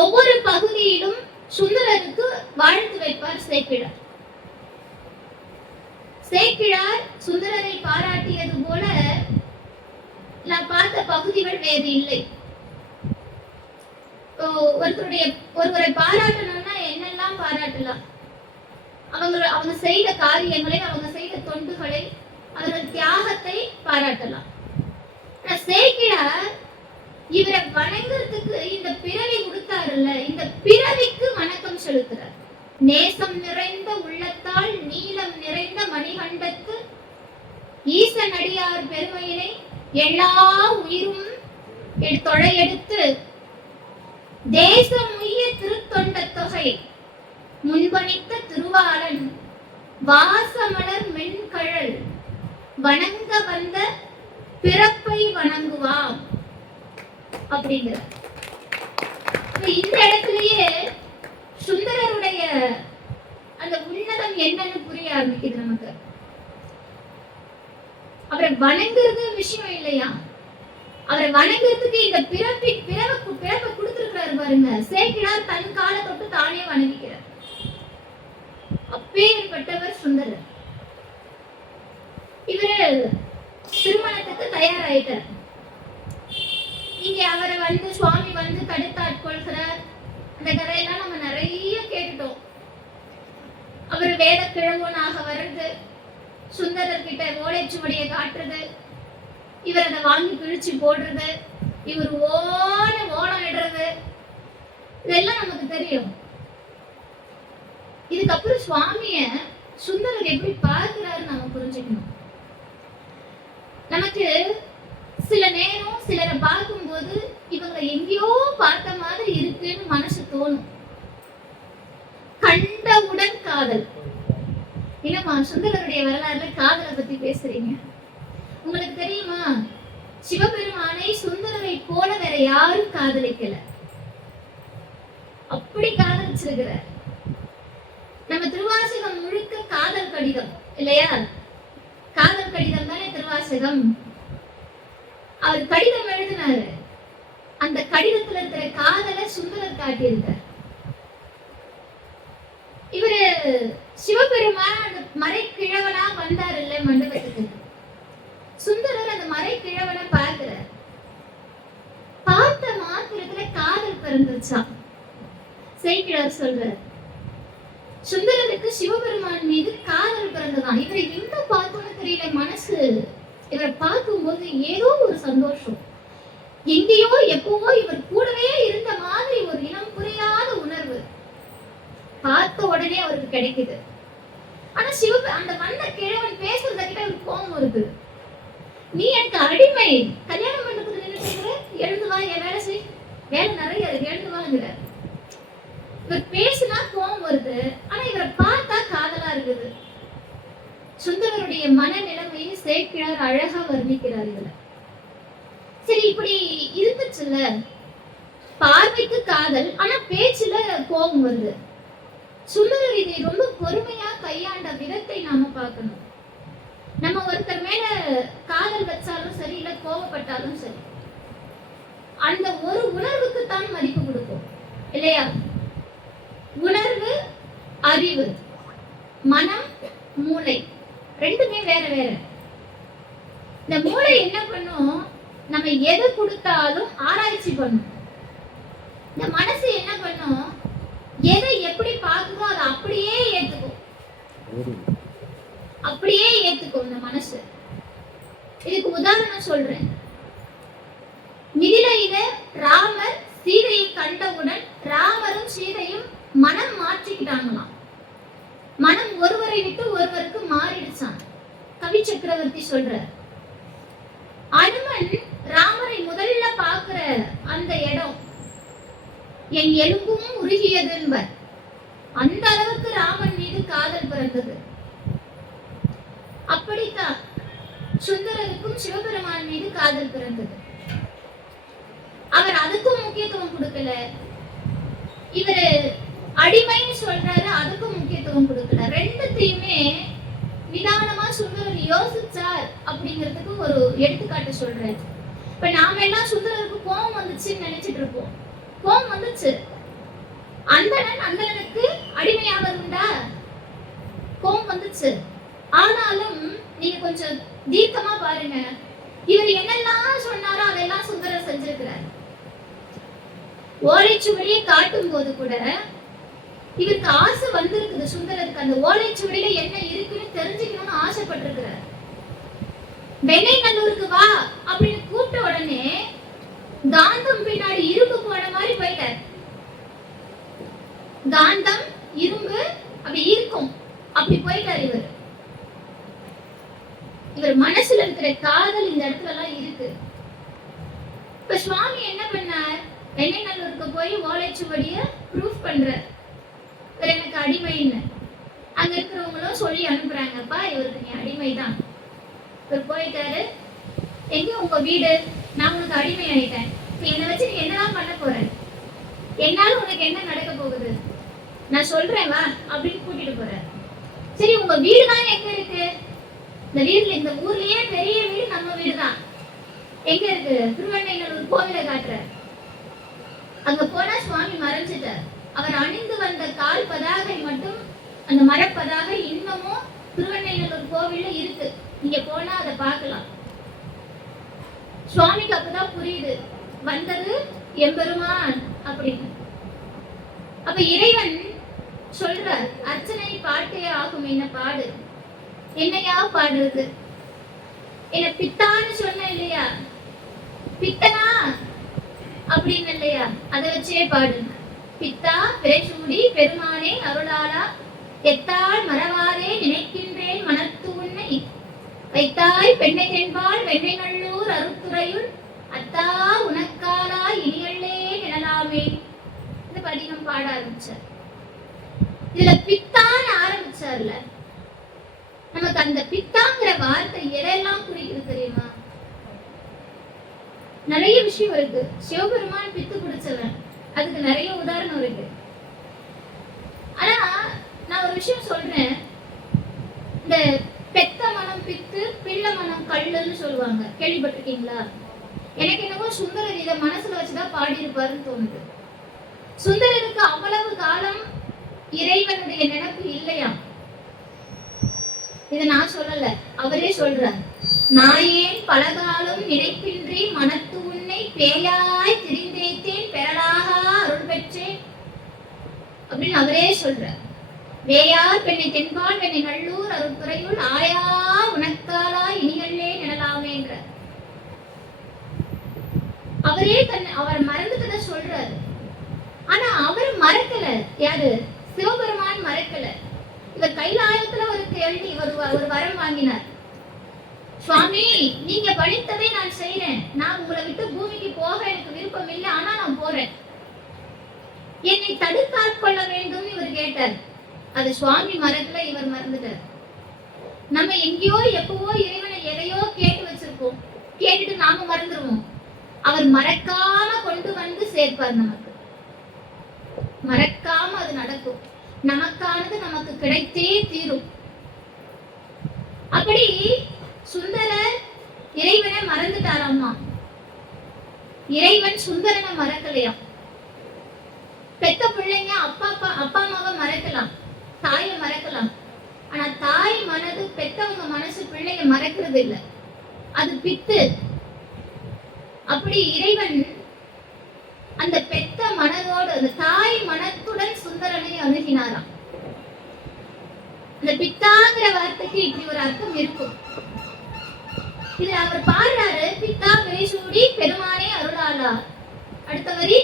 ஒவ்வொரு பகுதியிலும் சுந்தரருக்கு வாழ்த்து வைப்பார் சேக்கிழார். சேக்கிழார் சுந்தரரை பாராட்டியது போல நான் பார்த்த பகுதிகள் வேறு இல்லை. ஒருவரை பாராட்டணும்னா என்னெல்லாம் பாராட்டலாம்? அவங்க செய்த காரியங்களை, அவங்க செய்த தொண்டுகளை, அவர்கள் தியாகத்தை பாராட்டலாம். சேக்கிழார் இவரை வணங்குறதுக்கு இந்த பிறவி கொடுத்தாருல்ல, இந்த பிறவிக்கு வணக்கம் செலுத்துறார். நேசம் நிறைந்த உள்ளத்தால் நீலம் நிறைந்த மணிகண்டத்து ஈசனடியார் பெருமையினை எல்லா உயிரும் தொழையெடுத்து தேசம் உய்ய திருத்தொண்ட தொகை முன்பணித்த திருவாளன் வாசமலர் மென்கழல் வணங்க வந்த பிறப்பை வணங்குவாம் அப்படிங்கிற இந்த இடத்திலேயே சுந்தரருடைய அந்த உன்னதம் என்னன்னு புரிய ஆரம்பிக்குது நமக்கு. அவரை வணங்குறது விஷயம் இல்லையா? அவரை வணங்குறதுக்கு இந்த பிறப்பை கொடுத்திருக்கிறாரு பாருங்க. சேக்கிழார் தன் கால தொட்டு தானே வணங்கிக்கிறார். அப்பேற்பட்டவர் சுந்தரர். இவரு திருமணத்துக்கு தயாராயிட்டார். இங்க அவரை சுவாமி தடுத்தாட்கொள்கிறார். அந்த கதையெல்லாம் நம்ம நிறைய கேட்டுட்டோம். அவர் வேத கிழவனாக வர்றது, சுந்தரர் கிட்ட ஓலைச்சுவடியை காட்டுறது, இவர் அதை வாங்கி பிழிச்சு போடுறது, இவர் ஓலம் இடுறது, இதெல்லாம் நமக்கு தெரியும். இதுக்கப்புறம் சுவாமிய சுந்தரர் எப்படி பார்க்கிறாரு நம்ம புரிஞ்சுக்கணும். நமக்கு சில நேரம் சிலரை பார்க்கும்போது இவங்களை எங்கேயோ பார்த்த மாதிரி இருக்குன்னு மனசு தோணும். கண்டவுடன் காதல். என்னம்மா சுந்தரருடைய வரலாறுல காதலை பத்தி பேசுறீங்க? உங்களுக்கு தெரியுமா, சிவபெருமானை சுந்தரரை போல வேற யாரும் காதலிக்கல. அப்படி காதலிச்சிருக்கிற நம்ம திருவாசகம் முழுக்க காதல் கடிதம் இல்லையா? காதல் கடிதம் தானே திருவாசகம். அவர் கடிதம் எழுதினாரு. அந்த கடிதத்துல இருக்கிற காதலை சுந்தரர் காட்டியிருக்கார். இவரு சிவபெருமான் அந்த மறைக்கிழவனா வந்தார் இல்ல மண்டபத்துக்கு. சுந்தரர் அந்த மறைக்கிழவனை பார்க்கிறார். பார்த்த மாத்திரத்துல காதல் பிறந்துச்சான். சேக்கிழார் சொல்றார், சுந்தரருக்கு சிவபெருமான் மீது காதல் பிறந்ததான். இவரை எங்க பார்த்தோன்னு தெரியல, மனசு இவரை பார்க்கும்போது ஏதோ ஒரு சந்தோஷம், எங்கேயோ எப்பவோ இவர் கூடவே இருந்த மாதிரி ஒரு இனம் புரியாத உணர்வு பார்த்த உடனே அவருக்கு கிடைக்குது. ஆனா அந்த வந்த கிழவன் பேசுறத கிட்ட ஒரு கோபம் வருது. நீ எனக்கு அடிமை, கல்யாணம் பண்றதுக்கு நின்றுட்டு எழுந்து வா, என் வேலை செய், வேலை நிறைய இருக்கு, எழுந்து வாங்குற. இவர் பேசுனா கோபம் வருது, ஆனா இவரை பார்த்தா காதலா இருக்குது. சுந்தரருடைய மனநிலைமையை சேக்கிழார் அழகா வர்ணிக்கிறார் இதுல. சரி, இப்படி இருந்துச்சுல்ல, பார்வைக்கு காதல், ஆனா பேச்சுல கோபம் வருது. சுந்தரர் இதை ரொம்ப பொறுமையா கையாண்ட விதத்தை நாம பார்க்கணும். நம்ம ஒருத்தர் மேல காதல் வச்சாலும் சரி, இல்ல கோபப்பட்டாலும் சரி, அந்த ஒரு உணர்வுக்கு தான் மதிப்பு கொடுப்போம் இல்லையா? உணர்வு, அறிவு, மனம், மூளை ரெண்டுமே வேற வேற. இந்த மூளை என்ன பண்ணும்? நம்ம எது கொடுத்தாலும் ஆராய்ச்சி பண்ணும். இந்த மனசு என்ன பண்ணும்? எதை எப்படி பார்க்குமோ அதை அப்படியே ஏத்துக்கும். அப்படியே ஏத்துக்கும் இந்த மனசு. இதுக்கு உதாரணம் சொல்றேன். மிதிலையில ராமர் சீதையை கண்டவுடன் ராமரும் சீதையும் மனம் மாற்றிக்கிட்டாங்களாம். மனம் ஒருவரை விட்டு ஒருவருக்கு மாறிடுச்சான். கவி சக்கரவர்த்தி சொல்ற, அனுமன் ராமரை முதல்ல பார்க்கிற அந்த இடம் என் எலும்பும் உருகியது என்பர். அந்த அளவுக்கு ராமன் மீது காதல் பிறந்தது. அப்படித்தான் சுந்தரருக்கும் சிவபெருமான் மீது காதல் பிறந்தது. அவர் அதுக்கும் முக்கியத்துவம் கொடுக்கல. இவரு அடிமைன்னு சொல்றாரு, அதுக்கும் முக்கியத்துவம் கொடுக்கல. ரெண்டுத்தையுமே நிதானமா சுந்தரர் யோசிச்சார் அப்படிங்கிறதுக்கு ஒரு எடுத்துக்காட்டு சொல்றாரு. இப்ப நாம எல்லாம் சுந்தரருக்கு கோபம் வந்துச்சுன்னு நினைச்சிட்டு இருப்போம். கோபம் வந்துச்சு, அந்தணனுக்கு அடிமையாவது உண்டா? கோபம் வந்துச்சு. ஆனாலும் நீங்க கொஞ்சம் தீர்க்கமா பாருங்க, இவர் என்னெல்லாம் சொன்னாரோ அதெல்லாம் சுந்தரர் செஞ்சிருக்கிறார். ஓலைச்சுவடியை காட்டும் போது கூட இவருக்கு ஆசை வந்திருக்குது. சுந்தரருக்கு அந்த ஓலைச்சுவடியில என்ன இருக்குன்னு தெரிஞ்சுக்கணும்னு ஆசைப்பட்டிருக்கிறார். வெண்ணெய்நல்லூருக்கு வா அப்படின்னு கூப்பிட்ட உடனே காந்தம் பின்னாடி இரும்பு போன மாதிரி போயிட்டார். காந்தம் இரும்பு அப்படி இருக்கும், அப்படி போயிட்டார் இவர். இவர் மனசுல இருக்கிற காதல் இந்த இடத்துல எல்லாம் இருக்கு. இப்ப சுவாமி என்ன பண்ணார்? வெண்ணெய்நல்லூருக்கு போய் ஓலைச்சுவடிய ப்ரூஃப் பண்றார், இவர் எனக்கு அடிமைன்னு. அங்க இருக்கிறவங்களும் சொல்லி அனுப்புறாங்கப்பா, இவருக்கு நீ அடிமைதான். இவர் போயிட்டாரு. எங்க உங்க வீடு? நான் உனக்கு அடிமை ஆயிட்டேன், என்னை வச்சு நீ என்னதான் பண்ண போற? என்னால உனக்கு என்ன நடக்க போகுது? நான் சொல்றேன் வா அப்படின்னு கூட்டிட்டு போற. சரி, உங்க வீடு தான் எங்க இருக்கு? இந்த வீடுல, இந்த ஊர்லயே பெரிய வீடு நம்ம வீடுதான். எங்க இருக்கு? திருவெண்ணைநல்லூர் கோவில காட்டுற. அங்க போனா சுவாமி மறைஞ்சிட்டார். அவர் அணிந்து வந்த கால் பதாகை மட்டும், அந்த மரப்பதாகை இன்னமும் திருவெண்ணைநல்லூர் கோவில்ல இருக்கு. நீங்க போனா அதை பார்க்கலாம். சுவாமிக்கு அப்பதான் புரியுது வந்தது எம்பெருமான் அப்படின்னு. அப்ப இறைவன் சொல்றார், அர்ச்சனை பாட்டே ஆகும், என்ன பாடு. என்னையா பாடுறது? என்ன பித்தான்னு சொன்ன இல்லையா? பித்தனா அப்படின்னு இல்லையா? அதை வச்சே பாடு. பித்தா பிறைசூடி பெருமானே அருளாளா, எத்தாள் மறவாதே நினைக்கின்றேன் மனத்து உன்னை, வைத்தாய் பெண்ணை தென்பால் வெண்ணெய்நல்லூர் அருத்துறையுள், அத்தா உனக்காலா இனியள்ளே எனலாமே. இந்த பதிகம் பாட ஆரம்பிச்சார். இதுல பித்தான்னு ஆரம்பிச்சார்ல, நமக்கு அந்த பித்தாங்கிற வார்த்தை எதெல்லாம் குறிக்குது தெரியுமா? நிறைய விஷயம் இருக்கு. சிவபெருமான் பித்து குடிச்சவன், அதுக்கு நிறைய உதாரணம் இருக்கு. ஆனா நான் ஒரு விஷயம் சொல்றேன், இந்த பெத்த மனம் பித்து, பிள்ளை மனம் கல்லுன்னு சொல்லுவாங்க, கேள்விப்பட்டிருக்கீங்களா? எனக்கு என்னவோ சுந்தரர் இதை மனசுல வச்சுதான் பாடி இருப்பாருன்னு தோணுது. சுந்தரருக்கு அவ்வளவு காலம் இறைவனுடைய நினைப்பு இல்லையா? இத நான் சொல்லல, அவரே சொல்றார். நாயேன் பலகாலம் நினைப்பின்றி மனத்து உன்னை பேயாய் திரிந்தேத்தேன் பெறலாக அருள் பெற்றேன் அப்படின்னு அவரே சொல்றார். வேயார் பெண்ணை தென்பால் வெண்ணை நல்லூர் அருத்துறையுள், ஆயா உனக்காலா இனியல்லே நிழலாமேன்ற அவரே அவர் மறந்துட்டத சொல்றாரு. ஆனா அவர் மறக்கல. யாரு? சிவபெருமான் மறக்கல. இவர் கைலாயத்துல ஒரு கேள்வி, ஒரு வரம் வாங்கினார். சுவாமி, நீங்க பணித்ததை நான் செய்யறேன், நான் உங்களை விட்டு பூமிக்கு போக எனக்கு விருப்பம் இல்லை, ஆனா நான் போறேன், என்னை தடுக்காட்கொள்ள வேண்டும் இவர் கேட்டார். அது சுவாமி மறக்கல, இவர் மறந்துட்டார். நம்ம எங்கேயோ எப்பவோ இறைவனை எதையோ கேட்டு வச்சிருப்போம், கேட்டுட்டு நாம மறந்துடுவோம். அவர் மறக்காம கொண்டு வந்து சேர்ப்பார். நமக்கு மறக்காம அது நடக்கும். நமக்கானது நமக்கு கிடைத்தே தீரும். அப்படி சுந்தரர் இறைவனை மறந்துட்டாராமா. இறைவன் சுந்தரனை மறக்கலையா? பெத்த பிள்ளைங்க அப்பா அம்மாவை மறக்கலாம், தாயை மறக்கலாம். ஆனா தாய் மனது பெத்தவங்க மனசு பிள்ளைங்க மறக்கிறது இல்லை, அது பித்து. அப்படி இறைவன் அந்த பெத்த மனதோடு, அந்த தாய் மனத்துடன் சுந்தரனை அணுகினாராம். இந்த பித்தாங்கிற வார்த்தைக்கு இப்படி ஒரு அர்த்தம் இருக்கும். இதுல அவர் பாடுறாரு, பித்தா பிறைசூடி பெருமானே அருளாளா. அடுத்த வரி,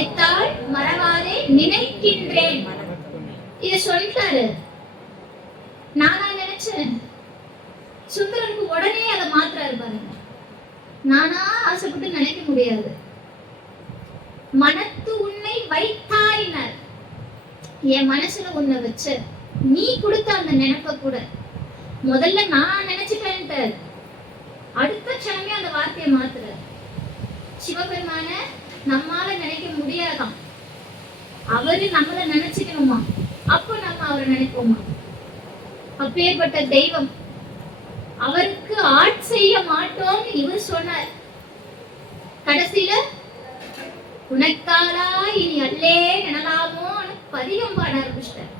எத்தாள் மறவாதே நினைக்கின்றேன். இத சொல்லிட்டாரு. நானா நினைச்சேன். சுந்தரனுக்கு உடனே அதை மாத்துறாரு பாருங்க. நானா ஆசைப்பட்டு நினைக்க முடியாது. மனத்து உன்னை வைத்தாயினர், என் மனசுல உன்னை வச்ச, நீ கொடுத்த அந்த நினைப்ப கூட முதல்ல நான் நினைச்சுட்டேன்ட்டு அடுத்த க்ஷணமே அந்த வார்த்தையை மாத்துற. சிவபெருமான நம்மால நினைக்க முடியாதாம், அவரு நம்மள நினைச்சுக்கணுமா, அப்போ நம்ம அவரை நினைப்போமா? அப்பேற்பட்ட தெய்வம். அவருக்கு ஆட் செய்ய மாட்டோம் இவர் சொன்னார். கடைசியில உனக்காலா இனி அல்லே எனலாமோன்னு பதிகம் பாட ஆரம்பிச்சிட்டார்.